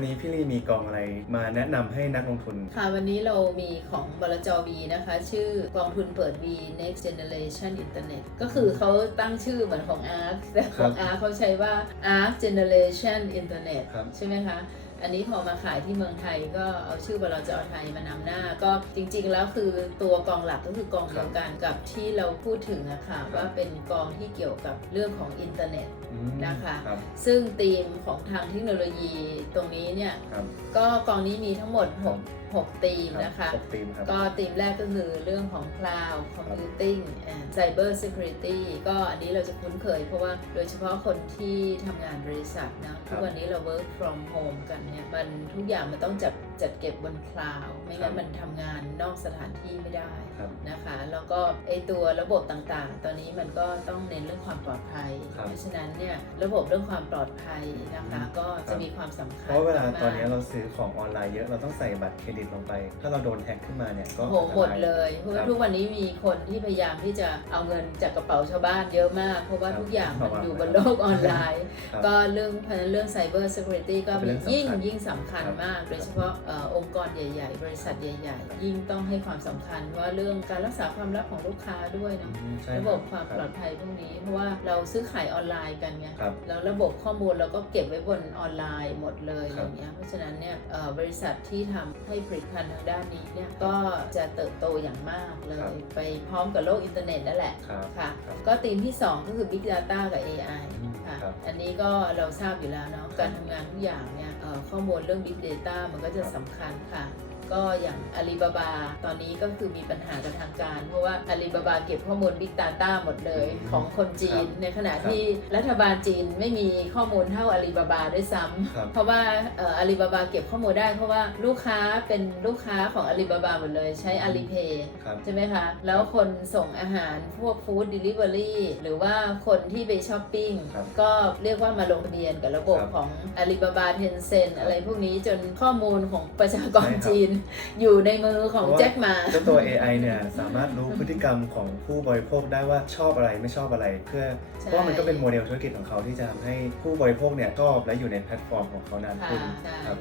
วันนี้พี่ลีมีกองอะไรมาแนะนำให้นักลงทุน ค่ะ วันนี้เรามีของบลจวีนะคะ ชื่อกองทุนเปิด V Next Generation Internet ก็คือเขาตั้งชื่อเหมือนของ ARK แต่ของ ARK เขาใช้ว่า ARK Generation Internet ครับใช่ไหมคะ อันนี้พอมาขายที่เมืองไทยก็เอาชื่อบลจไทยมานำหน้า ก็จริงๆแล้วคือตัวกองหลักก็คือกองเดียวกันกับที่เราพูดถึงอะค่ะว่าเป็นกองที่เกี่ยวกับเรื่องของอินเทอร์เน็ตอืมนะคะครับซึ่งธีมของทางเทคโนโลยีตรงนี้เนี่ยครับก็กองนี้มีทั้งหมด 6 6ธีมนะคะหกธีมครับก็ธีมแรกก็คือเรื่องของ Cloud Computing and Cyber Security ก็อันนี้เราจะคุ้นเคยเพราะว่าโดยเฉพาะคนที่ทำงานบริษัทนะทุกวันนี้เรา work from home กันเนี่ยมันทุกอย่างมันต้องจัดจัดเก็บบน Cloud ไม่งั้นมันทำงานนอกสถานที่ไม่ได้ครับ นะคะ แล้วก็ไอตัวระบบต่างๆ ตอนนี้มันก็ต้องเน้นเรื่องความปลอดภัย ครับเพราะฉะนั้นเนี่ยระบบเรื่องความปลอดภัยนะคะอืมก็ครัจะบ มีความสำเพคัญราะเวลาตอนมกๆนี้เราซื้อของออนไลน์เยอะเราต้องใส่บัตรเครดิตลงไป ถ้าเราโดนแฮ็กขึ้นมาเนี่ยก็โอ้โหอันตรายหมดเลยเพราะครัว่าบทุกวันนี้มีคนที่พยายามที่จะเอาเงินจากกระเป๋าชาวบ้านเยอะมาก เพราะว่าครับทุกอย่างมันระวังอยู่นะบนโลกออนไลน์ครับก็เรื่องเพราะฉะนั้นเรื่อง Cyber Security ก็เป็นเรื่องสำคัญยิ่งยิ่งสำคัญครับมาก โดยเฉพาะเอ่อองค์กรใหญ่ ๆ บริษัทใหญ่ ๆ ยิ่งต้องให้ความสำคัญว่าเรื่องการรักษาความลับของลูกค้าด้วยเนาะอืมใช่ระบบความรับปลอดภัยพวกนี้ เพราะว่าเราซื้อขายออนไลน์กันไงครับแล้วระบบข้อมูลเราก็เก็บไว้บนออนไลน์หมดเลยคอรับย่างเงี้ยเพราะฉะนั้นเนี่ยเอ่อบริษัทที่ทำให้ผลิตภัณฑ์ทางด้านนี้เนี่ยก็จะเติบโตอย่างมากเลครับยไปพร้อมกับโลกอินเทอร์เน็ตนั่นแหละครับค่ะครับก็ธีมที่ 2 ก็คือ Big Data กับ AI อันนี้ก็เราทราบอยู่แล้วเนาะการทำงานทุกอย่างเนี่ยข้อมูลเรื่อง Big Data มันก็จะสำคัญค่ะ ก็อย่างอาลีบาบาตอนนี้ก็คือมีปัญหากับทางการ เพราะว่าอาลีบาบาเก็บข้อมูล Big Data หมดเลยอืมของคนจีน ในขณะครับที่รัฐบาลจีนไม่มีข้อมูลเท่าอาลีบาบาด้วยซ้ครับำเพราะว่าอาลีบาบาเก็บข้อมูลได้ เพราะว่าลูกค้าเป็นลูกค้าของอาลีบาบาหมดเลยใช้อาลีเพย์ครับใช่ไหมคะ แล้วคนส่งอาหารพวกฟู้ดเดลิเวอรี่หรือว่าคนที่ไปช้อปปิ้งครับก็เรียกว่ามาลงทะเบียนกับระบบครับของอาลีบาบาเทนเซนครับอะไรพวกนี้จนข้อมูลของประชากรใช่ครับจีนอยู่ในมือของเพราะว่าแจ็คหมาเจ้าตัว AI เนี่ยสามารถรู้พฤติกรรมของผู้บริโภคได้ว่าชอบอะไรไม่ชอบอะไร เพื่อใช่เพราะว่ามันก็เป็นโมเดลธุรกิจของเขาที่จะทำให้ผู้บริโภคเนี่ยชอบและอยู่ในแพลตฟอร์มของเขานานค่ะขึ้นใช่ครับ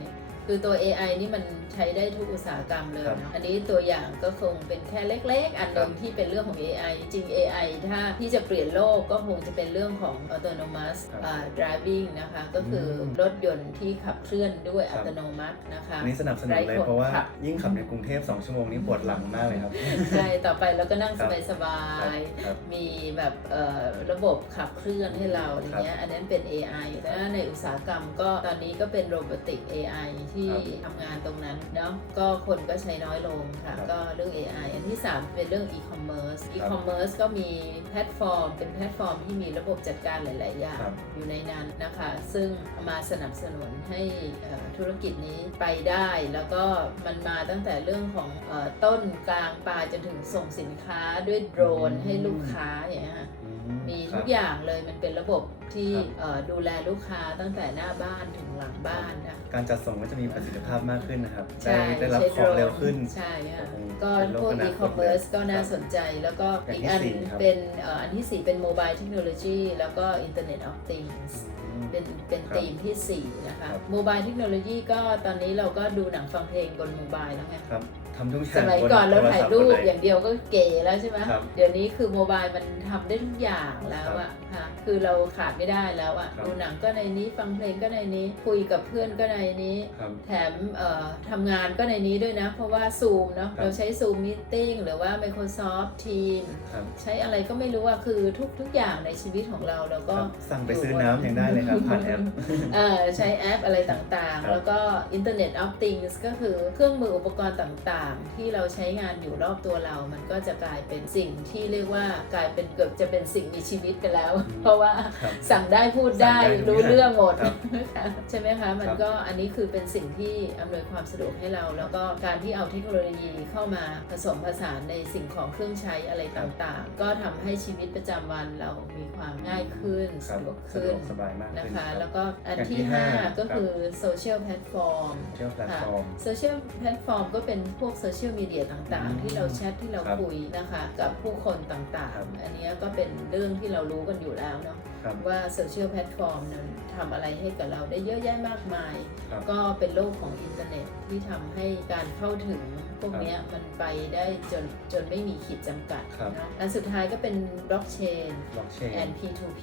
คือตัว AI นี่มันใช้ได้ทุกอุตสาหกรรมเลยครับเนอะอันนี้ตัวอย่างก็คงเป็นแค่เล็ก ๆ อันหนึ่งครับที่เป็นเรื่องของ AI จริง AI ถ้าที่จะเปลี่ยนโลกก็คงจะเป็นเรื่องของ autonomous ครับอ่า driving นะคะ ก็คืออมรถยนต์ที่ขับเคลื่อนด้วยครัอับตโนมัตินะคะอันนี้สนับสนุนเลยไคนเพราะว่าขับยิ่งขับในกรุงเทพ 2 ชั่วโมงนี้ปวดหลังมากเลยครับ ใช่ ต่อไปเราก็นั่งครับสบายครับๆมีแบบเอ่อระบบขับเคลื่อนให้เราอะไรเงี้ยอันนั้นเป็น AI แล้วในอุตสาหกรรมก็ตอนนี้ก็เป็นโรบอติก AI ที่ครับทำงานตรงนั้นเนาะก็คนก็ใช้น้อยลงค่ะครับก็เรื่อง AI อันที่ 3 เป็นเรื่อง e-commerce ครับ e-commerce ก็มีแพลตฟอร์ม เป็นแพลตฟอร์มที่มีระบบจัดการหลาย ๆ อย่างครับอยู่ในนั้นนะคะ ซึ่งมาสนับสนุนให้เอ่อธุรกิจนี้ไปได้ แล้วก็มันมาตั้งแต่เรื่องของเออต้นกลางปลายจนถึงส่งสินค้าด้วยโดรนอืมให้ลูกค้าอย่างเงี้ยค่ะอื มีคทุรับกอย่างเลยมันเป็นระบบที่ครับเอ่อดูแลลูกค้าตั้งแต่หน้าบ้านถึงหลังบ้านนะการจัดส่งก็จะมีประสิทธิภาพมากขึ้นนะครับใช่ได้ได้รับใช้ของโดนเร็วขึ้น ใช่ค่ะโอ้โหก็เป็นโลพวกอนาคต e-commerce เลยก็น่าครับสนใจ แล้วก็อย่างอีกที่อันสี่ครับเป็นเอ่ออันที่ 4 เป็น mobile technology แล้วก็ internet of things อืมเป็นเป็นครับธีมทีสี่ 4 นะคะครับโมบายเทคโนโลยีก็ตอนนี้เราก็ดูหนังฟังเพลงบนโมบายแล้วไงครับทำทุกอย่าสงมัยบก่อนเราโทถ่ายศัพท์รูปหมดเลอย่างเดียวก็เก๋แล้วใช่ไหมครับเดี๋ยวนี้คือโมบายมันทำได้ทุกอย่างแล้วอะค่ะคือเราขาดไม่ได้แล้วอะครับดูหนังก็ในนี้ฟังเพลงก็ในนี้คุยกับเพื่อนก็ในนี้ครับแถมเอ่อทำงานก็ในนี้ด้วยนะ เพราะว่า Zoom เนาะครับเราใช้ Zoom Meeting หรือว่า Microsoft Teams ครับใช้อะไรก็ไม่รู้อะคือทุกทุกอย่างในชีวิตของเราเราก็ครับสั่งไปซื้อน้ำยังได้เลยครับผ่านแอปเอ่อใช้แอปอะไรต่างครัๆบแล้วก็ Internet of Things ก็คือเครื่องมืออุปกรณ์ต่างๆ ที่เราใช้งานอยู่รอบตัวเรา มันก็จะกลายเป็นสิ่งที่เรียกว่ากลายเป็นเกือบจะเป็นสิ่งมีชีวิตกันแล้ว เพราะว่าครับสั่งได้พูดได้สั่งได้ทุกรู้อย่างเรื่องหมดครับใช่ไหมคะมันครับก็อันนี้คือเป็นสิ่งที่อำนวยความสะดวกให้เรา แล้วก็การที่เอาเทคโนโลยีเข้ามาผสมผสานในสิ่งของเครื่องใช้อะไรต่างๆ ก็ทำให้ชีวิตประจำวันเรามีความง่ายขึ้นครัสะบดวกสะดขึ้วนกสบายมากนะขึ้นคะรับแล้วก็อันอย่างที่ที่ห้า5ก็คือโซเชียลแพลตฟอร์มเชื่อแพลตฟอร์มโซเชียลแพลตฟอร์มก็เป็นพวกโซเชียลมีเดียต่างอืมๆที่เราแชทที่เราครับคุยนะคะ กับผู้คนต่างครับๆอันเนี้ยก็เป็นเรื่องที่เรารู้กันอยู่แล้วเนาะครับว่าโซเชียลแพลตฟอร์มนั้นทำอะไรให้กับเราได้เยอะแยะมากมายครับก็เป็นโลกของอินเทอร์เน็ตที่ทำให้การเข้าถึง พวกเนี้ยมันไปได้จนจนไม่มีขีดจำกัดครับเนอะอันสุดท้ายก็เป็นบล็อกเชนบล็อกเชน and P2P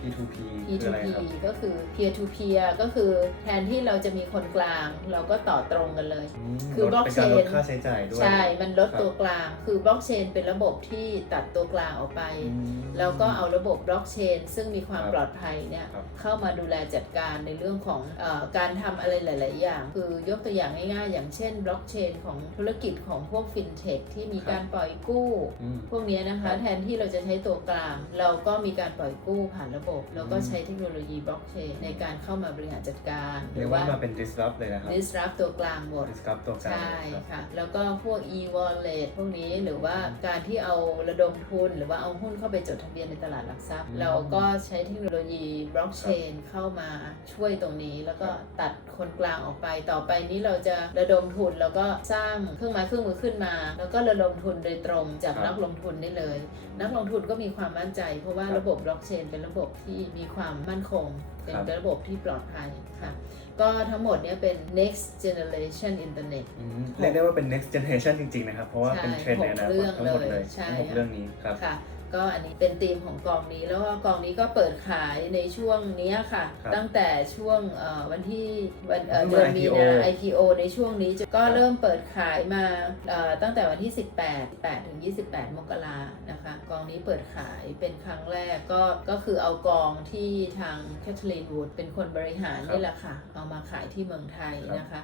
P2P คืออะไร P2P ครับก็คือ peer to peer ก็คือแทนที่เราจะมีคนกลาง เราก็ต่อตรงกันเลยมคือลดเป็นการลด blockchain ค่าใช้จ่ายด้วย ใช่ มันลดครับตัวกลาง คือบล็อกเชนเป็นระบบที่ตัดตัวกลางออกไปอืมแล้วก็เอาระบบบล็อกเชน ซึ่งมีความครับปลอดภัยเนี่ยครับเข้ามาดูแลจัดการในเรื่องของเออการทำอะไรหลาย ๆ อย่าง คือยกตัวอย่างง่าย ๆ อย่างเช่นบล็อกเชนของธุรกิจของพวกฟินเทคที่มีการปล่อยกู้ อืม พวกเนี้ยนะครัคะบแทนที่เราจะใช้ตัวกลาง เราก็มีการปล่อยกู้ผ่านระบบ แล้วก็ใช้เทคโนโลยีบล็อกเชนในการเข้ามาบริหารจัดการ หเรีรืยกอว่าว่า มาเป็น disrupt เลยนะครับ disrupt ตัวกลางหมด disrupt ตัวกลางใช่ครับ ค่ะ แล้วก็พวก e-wallet พวกนี้หรือว่าการที่เอาระดมทุน หรือว่าเอาหุ้นเข้าไปจดทะเบียนในตลาดหลักทรัพย์ อืมเราก็ใช้เทคโนโลยีบล็อกเชนเข้ามาช่วยตรงนี้ แล้วก็ครับ ตัดคนกลางออกไปต่อไปนี้เราจะระดมทุนแล้วก็สร้างเครื่องไม้เครื่องมือขึ้นมา แล้วก็ระดมทุนโดยตรงจากนักลงทุนได้เลย นักลงทุนก็มีความมั่นใจ เพราะว่าระบบบล็อกเชนเป็นระบบที่มีความมั่นคง เป็นระบบที่ปลอดภัยค่ะก็ทั้งหมดเนี้ยเป็น next generation internet อืมเรียกได้ว่าเป็น next generation จริง ๆ นะครับ เพราะว่าใช่เป็นเทรนด์ในอนาคตหกเรื่องทั้งหมดเลยเลยใช่ทั้งหกค่ะเรื่องนี้ครับค่ะ ก็อันนี้เป็นธีมของกองนี้แล้วก็กองนี้ก็เปิดขายในช่วงเนี้ยค่ะ ครับตั้งแต่ช่วงเอ่อวันที่วันเอ่อเพิ่เดืงอนมามีนา IPO IPO ในช่วงนี้จะก็ครับเริ่มเปิดขายมาเอ่อตั้งแต่วันที่ 18 8ถึง28 มกรานะคะกองนี้เปิดขายเป็นครั้งแรกก็ก็คือเอากองที่ทางแคทเธอรีนวูดเป็นคนบริหารนี่แหละค่ะ เอามาขายที่เมืองไทยนะคะ